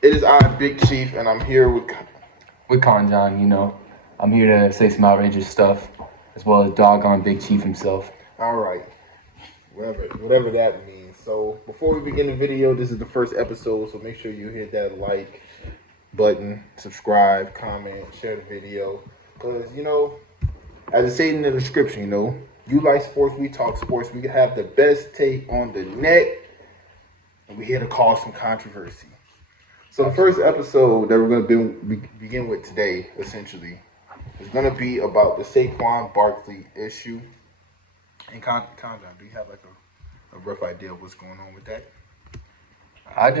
It is I, Big Chief, and I'm here with Con John, I'm here to say some outrageous stuff, as well as dog on Big Chief himself. All right, whatever that means. So before we begin the video, this is the first episode, so make sure you hit that like button, subscribe, comment, share the video, because as it says in the description, you like sports, we talk sports. We have the best take on the net, and we're here to cause some controversy. So the first episode that we're going to begin with today, essentially, is going to be about the Saquon Barkley issue. And John, do you have like a rough idea of what's going on with that? I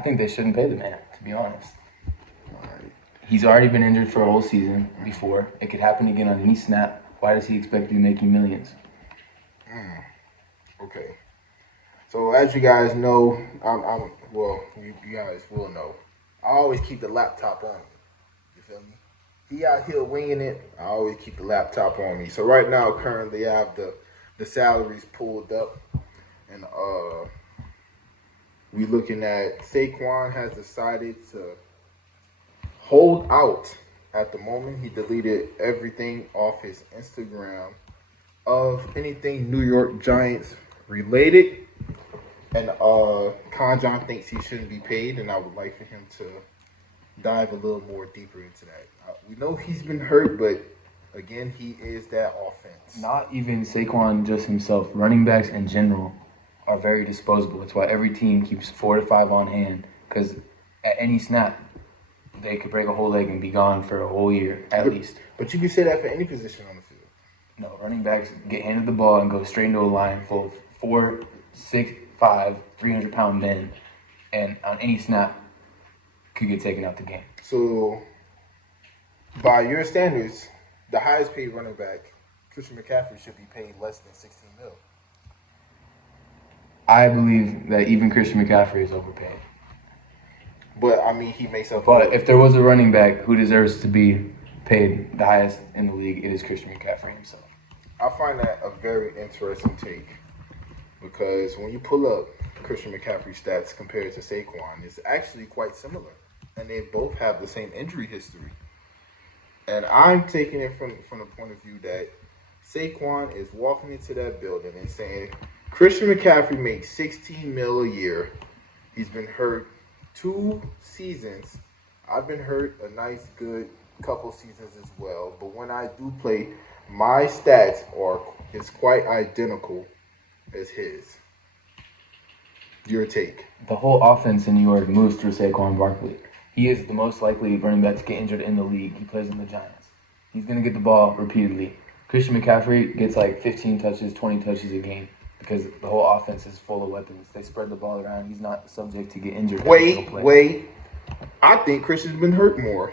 think they shouldn't pay the man, to be honest. All right. He's already been injured for a whole season before. It could happen again on any snap. Why does he expect to be making millions? Okay. So as you guys know, you guys will know, I always keep the laptop on me. You feel me? He out here winging it. I always keep the laptop on me. So right now, currently, I have the salaries pulled up, and we looking at Saquon has decided to hold out at the moment. He deleted everything off his Instagram of anything New York Giants related. And John thinks he shouldn't be paid, and I would like for him to dive a little more deeper into that. We know he's been hurt, but again, he is that offense. Not even Saquon just himself. Running backs in general are very disposable. That's why every team keeps 4 to 5 on hand, because at any snap, they could break a whole leg and be gone for a whole year at least. But you can say that for any position on the field. No, running backs get handed the ball and go straight into a line full of 4, 6, 5, 300-pound men, and on any snap, could get taken out the game. So, by your standards, the highest paid running back, Christian McCaffrey, should be paid less than $16 million. I believe that even Christian McCaffrey is overpaid. But, I mean, he makes up. But if there was a running back who deserves to be paid the highest in the league, it is Christian McCaffrey himself. I find that a very interesting take, because when you pull up Christian McCaffrey's stats compared to Saquon, it's actually quite similar. And they both have the same injury history. And I'm taking it from the point of view that Saquon is walking into that building and saying, Christian McCaffrey makes $16 million a year. He's been hurt 2 seasons. I've been hurt a nice, good couple seasons as well. But when I do play, my stats is quite identical as his. Your take. The whole offense in New York moves through Saquon Barkley. He is the most likely running back to get injured in the league. He plays in the Giants. He's going to get the ball repeatedly. Christian McCaffrey gets like 15 touches, 20 touches a game because the whole offense is full of weapons. They spread the ball around. He's not subject to get injured. Wait. I think Christian's been hurt more.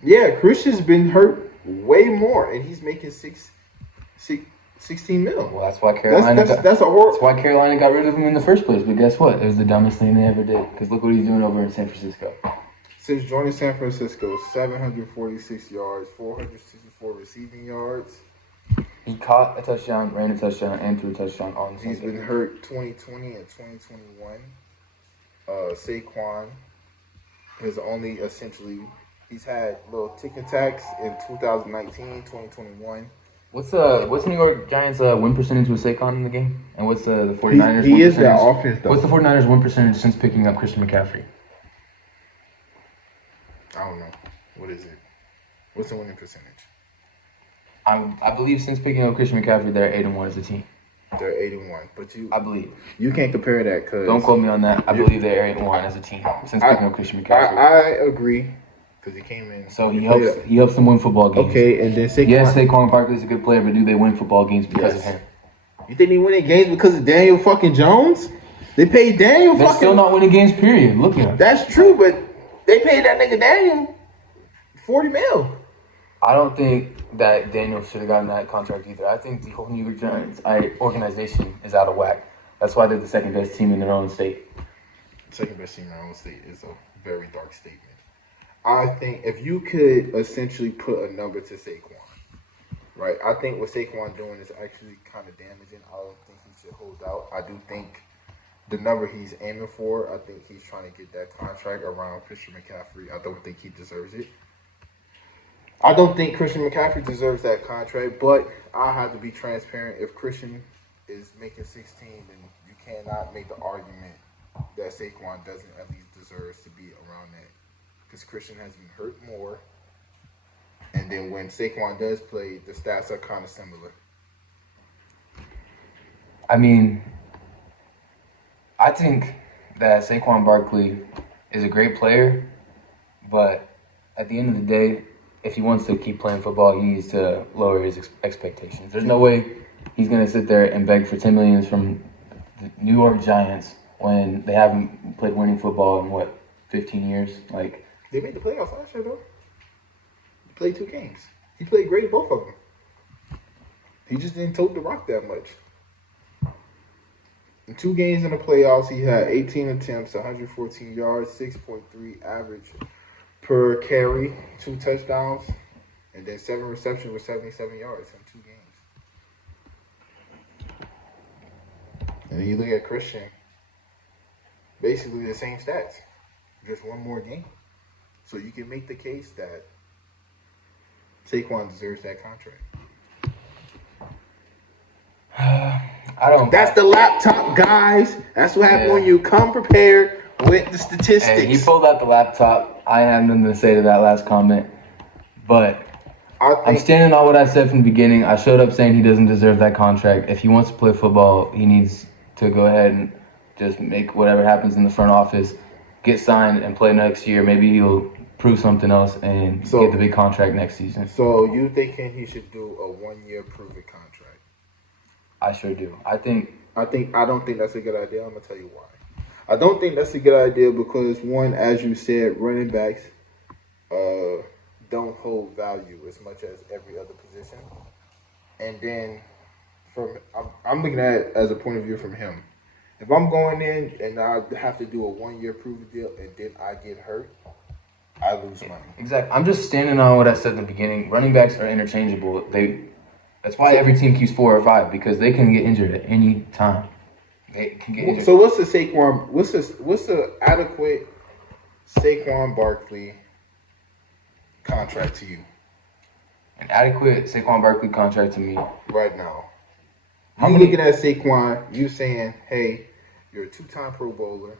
Yeah, Christian's been hurt way more, and he's making $16 million. Well, that's why Carolina. That's why Carolina got rid of him in the first place. But guess what? It was the dumbest thing they ever did. Because look what he's doing over in San Francisco. Since joining San Francisco, 746 yards, 464 receiving yards. He caught a touchdown, ran a touchdown, and threw a touchdown on the He's been hurt 2020 and 2021. Saquon has only he's had little tick attacks in 2019, 2021. What's New York Giants' win percentage with Saquon in the game? And what's the 49ers' He win is percentage? that offense, though. What's the 49ers' win percentage since picking up Christian McCaffrey? I don't know. What is it? What's the winning percentage? I believe since picking up Christian McCaffrey, they're 8-1 as a team. They're 8-1, but I believe. You can't compare that because don't quote me on that. I believe they're 8-1 as a team since picking up Christian McCaffrey. I agree because he came in. So he helps them win football games. Okay, and then Saquon. Yes, Saquon Barkley is a good player, but do they win football games because of him? You think they winning games because of Daniel fucking Jones? They paid Daniel. They're still not winning games. Period. Look at him. That's true, but they paid that nigga Daniel $40 million. I don't think that Daniel should have gotten that contract either. I think the whole New York Giants organization is out of whack. That's why they're the second best team in their own state. Second best team in their own state is a very dark statement. I think if you could essentially put a number to Saquon, right? I think what Saquon doing is actually kind of damaging. I don't think he should hold out. I do think the number he's aiming for. I think he's trying to get that contract around Christian McCaffrey. I don't think he deserves it. I don't think Christian McCaffrey deserves that contract, but I have to be transparent. If Christian is making 16, then you cannot make the argument that Saquon doesn't at least deserves to be around that. Because Christian has been hurt more. And then when Saquon does play, the stats are kind of similar. I mean, I think that Saquon Barkley is a great player, but at the end of the day, if he wants to keep playing football, he needs to lower his expectations. There's no way he's going to sit there and beg for $10 million from the New York Giants when they haven't played winning football in, 15 years? Like, they made the playoffs last year, though. He played 2 games. He played great both of them. He just didn't tote the rock that much. In 2 games in the playoffs, he had 18 attempts, 114 yards, 6.3 average per carry, 2 touchdowns, and then 7 receptions with 77 yards in 2 games. And then you look at Christian, basically the same stats, just 1 more game. So you can make the case that Saquon deserves that contract. I don't. That's the laptop, guys. That's what happens when you come prepared with the statistics. Hey, he pulled out the laptop. I had nothing to say to that last comment. But I'm standing on what I said from the beginning. I showed up saying he doesn't deserve that contract. If he wants to play football, he needs to go ahead and just make whatever happens in the front office, get signed, and play next year. Maybe he'll prove something else and get the big contract next season. So you thinking he should do a 1-year prove-it contract? I sure do. I don't think that's a good idea. I'm gonna tell you why. I don't think that's a good idea because one, as you said, running backs don't hold value as much as every other position. And then I'm looking at it as a point of view from him. If I'm going in and I have to do a 1-year prove-it deal and then I get hurt, I lose money. Exactly. I'm just standing on what I said in the beginning. Running backs are interchangeable. That's why every team keeps 4 or 5 because they can get injured at any time. They can get injured. So what's the adequate Saquon Barkley contract to you? An adequate Saquon Barkley contract to me right now. I'm looking at Saquon. You saying, "Hey, you're a 2-time Pro Bowler,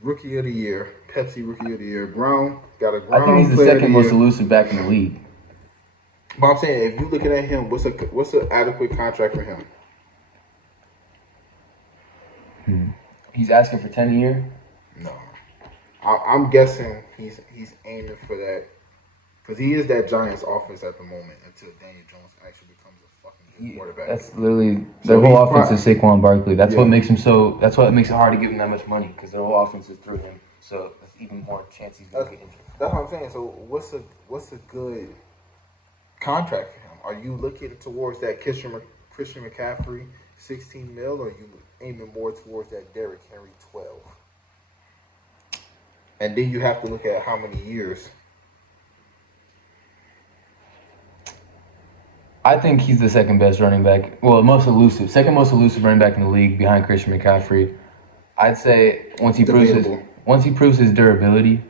Rookie of the Year, Pepsi Rookie of the Year, Brown got a Brown." I think he's the second most elusive back in the league. But I'm saying, if you're looking at him, what's an adequate contract for him? He's asking for 10 a year? No. I'm guessing he's aiming for that because he is that Giants offense at the moment until Daniel Jones actually becomes a fucking good quarterback. That's literally their whole offense is Saquon Barkley. That's what makes him so. That's what makes it hard to give him that much money because their whole offense is through him. So that's even more chance he's gonna get injured. That's what I'm saying. So what's a good contract for him? Are you looking towards that Christian McCaffrey 16 mil, or are you aiming more towards that Derrick Henry 12? And then you have to look at how many years. I think he's the second best running back. Well, second most elusive running back in the league behind Christian McCaffrey. I'd say once he proves his durability,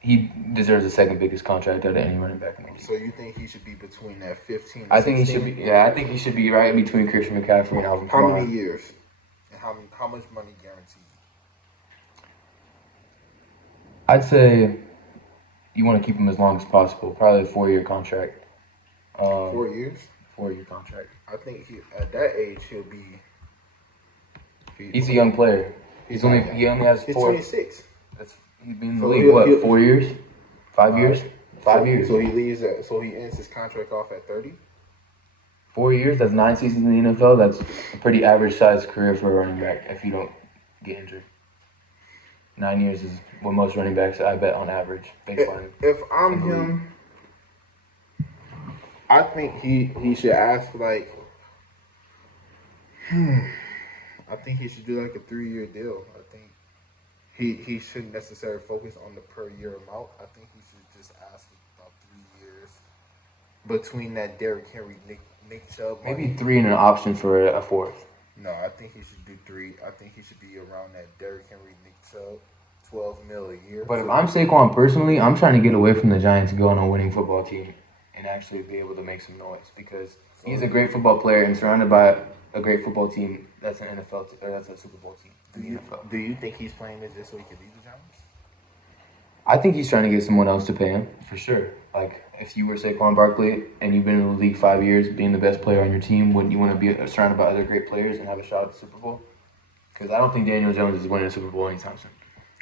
he deserves the second biggest contract out of any running back in the league. So you think he should be between that 15 and I think 16? He should be. Yeah, I think he should be right between Christian McCaffrey and Alvin Kamara. How many years? And how much money guaranteed? I'd say you want to keep him as long as possible. Probably a 4-year contract. 4 years? 4-year contract. I think at that age he'll be. He's a young player. He only has 4. He's 26. He's been in the league, 4 years? 5 years? 5 years. So he ends his contract off at 30? 4 years, that's 9 seasons in the NFL. That's a pretty average sized career for a running back if you don't get injured. 9 years is what most running backs, I bet, on average. Baseline. If I'm him, I think he should ask I think he should do like a 3-year deal. I think he shouldn't necessarily focus on the per year amount. I think he should just ask about 3 years between that Derrick Henry, Nick Chubb. Maybe 3 and an option for a 4th. No, I think he should do 3. I think he should be around that Derrick Henry, Nick Chubb, 12 mil a year. But if I'm Saquon personally, I'm trying to get away from the Giants and go on a winning football team and actually be able to make some noise because he's a great football player and surrounded by a great football team. That's an NFL, that's a Super Bowl team. Do you think he's playing this just so he can leave the Giants? I think he's trying to get someone else to pay him for sure. Like if you were Saquon Barkley and you've been in the league 5 years, being the best player on your team, wouldn't you want to be surrounded by other great players and have a shot at the Super Bowl? Because I don't think Daniel Jones is winning a Super Bowl anytime soon.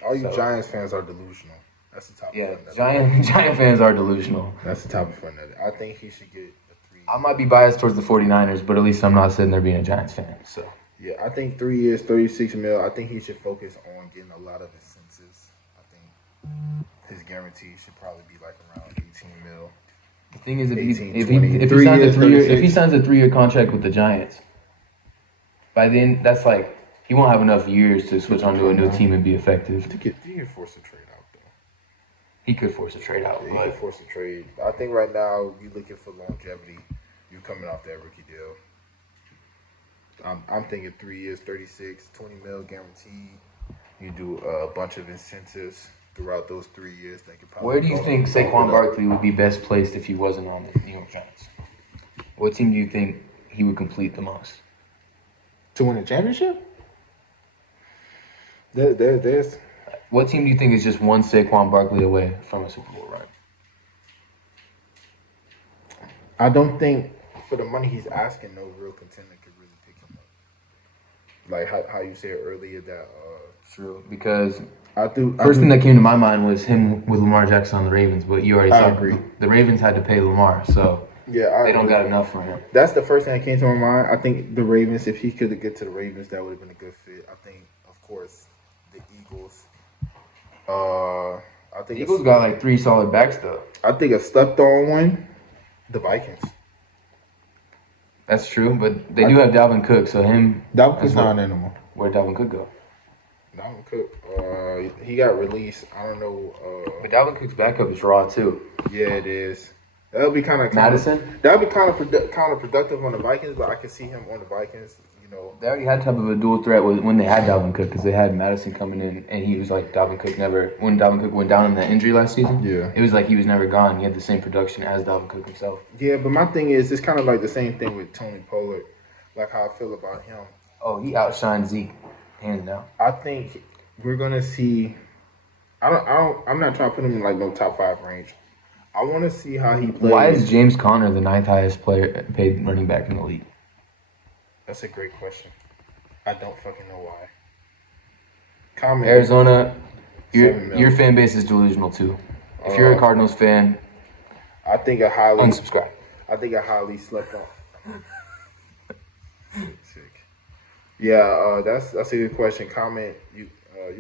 All you Giants fans are delusional. That's the top. Yeah, Giant fans are delusional. That's the top of fun. I think he should get a 3. I might be biased towards the 49ers, but at least I'm not sitting there being a Giants fan. So yeah, I think 3 years, 36 mil. I think he should focus on getting a lot of incentives. I think his guarantee should probably be like around 18 mil. The thing is, if he signs a 3-year contract with the Giants, by then that's like he won't have enough years to switch onto a new team and be effective. He can force a trade out though. He could force a trade out. Yeah, he could force a trade. I think right now you're looking for longevity. You coming off that rookie deal. I'm thinking 3 years, 36, 20 mil guaranteed. You do a bunch of incentives throughout those 3 years. They could probably. Where do you think Saquon Barkley would be best placed if he wasn't on the New York Giants? What team do you think he would complete the most? To win a championship? There's. What team do you think is just one Saquon Barkley away from a Super Bowl run? I don't think for the money he's asking, no real contender could really pick him up. Like how you said earlier that. True, because first thing that came to my mind was him with Lamar Jackson on the Ravens, but you already said agree. The Ravens had to pay Lamar, so they don't got enough for him. That's the first thing that came to my mind. I think the Ravens, if he could have get to the Ravens, that would have been a good fit. I think, of course, the Eagles. I think Eagles got like 3 solid backs though. I think a slept-on one, the Vikings. That's true, but they do have Dalvin Cook, so him. Dalvin Cook's not an animal. Where'd Dalvin Cook go? Dalvin Cook, he got released. I don't know. But Dalvin Cook's backup is raw too. Yeah, it is. That'll be kind of Madison. That'll be kind of counterproductive on the Vikings, but I can see him on the Vikings. You know, they already had type of a dual threat when they had Dalvin Cook because they had Madison coming in, and he was like Dalvin Cook never. When Dalvin Cook went down in that injury last season, yeah, it was like he was never gone. He had the same production as Dalvin Cook himself. Yeah, but my thing is, it's kind of like the same thing with Tony Pollard, like how I feel about him. Oh, he outshined Zeke, hands down. I think we're gonna see. I'm not trying to put him in like no top 5 range. I want to see how he plays. Why is James Conner the 9th highest paid running back in the league? That's a great question. I don't fucking know why. Comment. Arizona, your fan base is delusional too. If you're a Cardinals fan, I think a highly unsubscribe. I think I highly slept on. Sick. Yeah, that's a good question. Comment you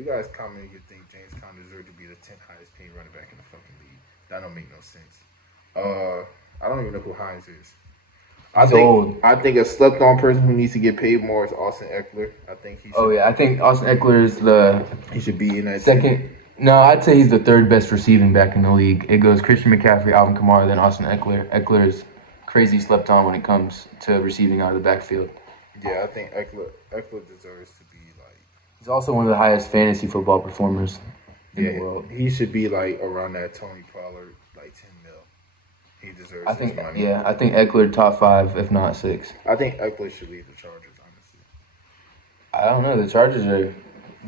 guys comment if you think James Conner deserves to be the 10th highest paid running back in the fucking league. That don't make no sense. I don't even know who Hines is. I think a slept-on person who needs to get paid more is Austin Eckler. I think he should. Oh, yeah. I think Austin Eckler is He should be in that second. team. No, I'd say he's the 3rd best receiving back in the league. It goes Christian McCaffrey, Alvin Kamara, then Austin Eckler. Eckler is crazy slept on when it comes to receiving out of the backfield. Yeah, I think Eckler deserves to be like. He's also one of the highest fantasy football performers in the world. He should be like around that Tony Pollard, like 10 mil. He deserves his money. Yeah, I think Eckler top 5, if not 6. I think Eckler should leave the Chargers, honestly. I don't know. The Chargers are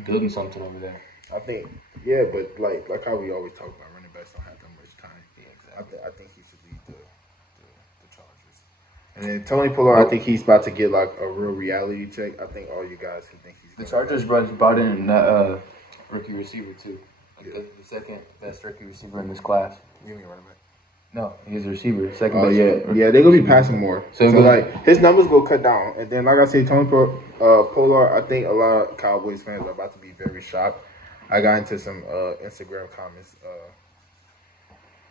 building something over there. I think, yeah, but like how we always talk about running backs don't have that much time. Yeah, exactly. I think he should leave the Chargers. And then Tony Pollard, I think he's about to get like a real reality check. I think all you guys who think he's the Chargers brought in that rookie receiver too. The 2nd best rookie receiver in this class. You mean running back? No, he's a receiver. Second best. Yeah, they're gonna be passing more. So like his numbers go cut down. And then like I say, Tony Pollard, I think a lot of Cowboys fans are about to be very shocked. I got into some Instagram comments,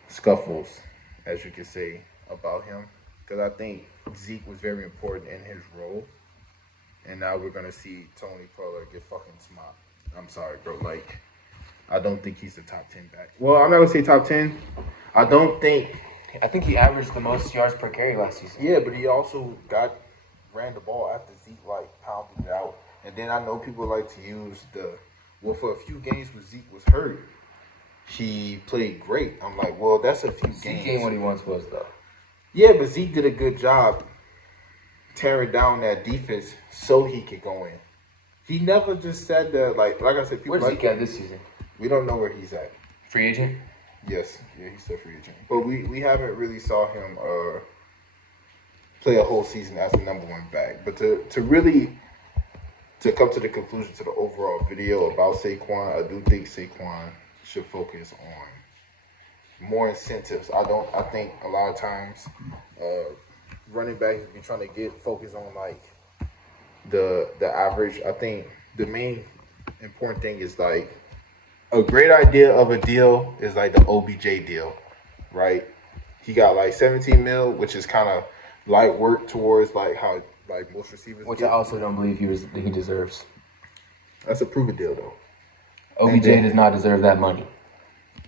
scuffles, as you could say, about him. Because I think Zeke was very important in his role. And now we're going to see Tony Pollard get fucking smocked. I'm sorry, bro. Like, I don't think he's the top 10 back. Well, I'm not going to say top 10. I think he averaged the most yards per carry last season. Yeah, but he also got ran the ball after Zeke like pounded it out. And then I know people like to use for a few games when Zeke was hurt, he played great. I'm like, well, that's a few Zeke games. ain't what he once was though. Yeah, but Zeke did a good job tearing down that defense so he could go in. He never just said that, like I said, people Where's like Zeke at this season? we don't know where he's at. Free agent? Yes, yeah, he's still free agent. But we haven't really saw him play a whole season as the number one back. But to come to the conclusion to the overall video about Saquon, I do think Saquon should focus on more incentives. I think a lot of times running backs be trying to get focused on like the average. I think the main important thing is like a great idea of a deal is like the OBJ deal, right? He got like 17 mil, which is kind of light work towards like how like most receivers. Which I also don't believe he deserves. That's a proven deal though. OBJ does not deserve that money.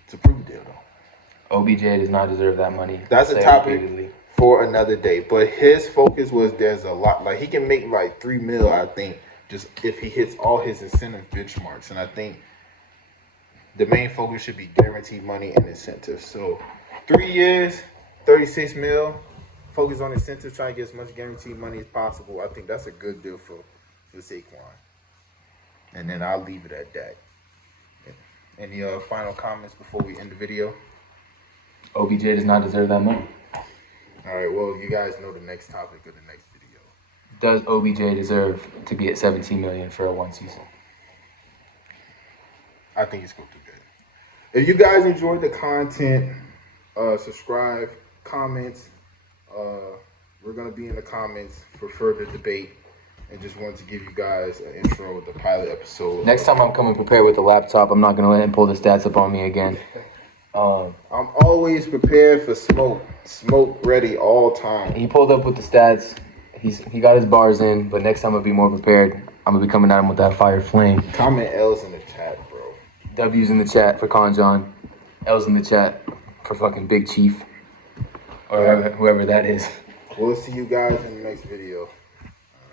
It's a proven deal though. OBJ does not deserve that money. That's a topic for another day. But his focus was there's a lot like he can make like 3 mil, I think, just if he hits all his incentive benchmarks. And I think the main focus should be guaranteed money and incentives. So 3 years, 36 mil, focus on incentives, try to get as much guaranteed money as possible. I think that's a good deal for Saquon. And then I'll leave it at that. Any final comments before we end the video? OBJ does not deserve that money. All right, well, you guys know the next topic of the next video. Does OBJ deserve to be at $17 million for a one season? I think he's going to do good. If you guys enjoyed the content, subscribe, comments. We're going to be in the comments for further debate. And just wanted to give you guys an intro of the pilot episode. Next time I'm coming prepared with a laptop, I'm not going to let him pull the stats up on me again. I'm always prepared for smoke. Smoke ready all time. He pulled up with the stats. He got his bars in, but next time I'll be more prepared. I'm going to be coming at him with that fire flame. Comment L's in the chat, bro. W's in the chat for Con John. L's in the chat for fucking Big Chief. Or whoever that is. We'll see you guys in the next video.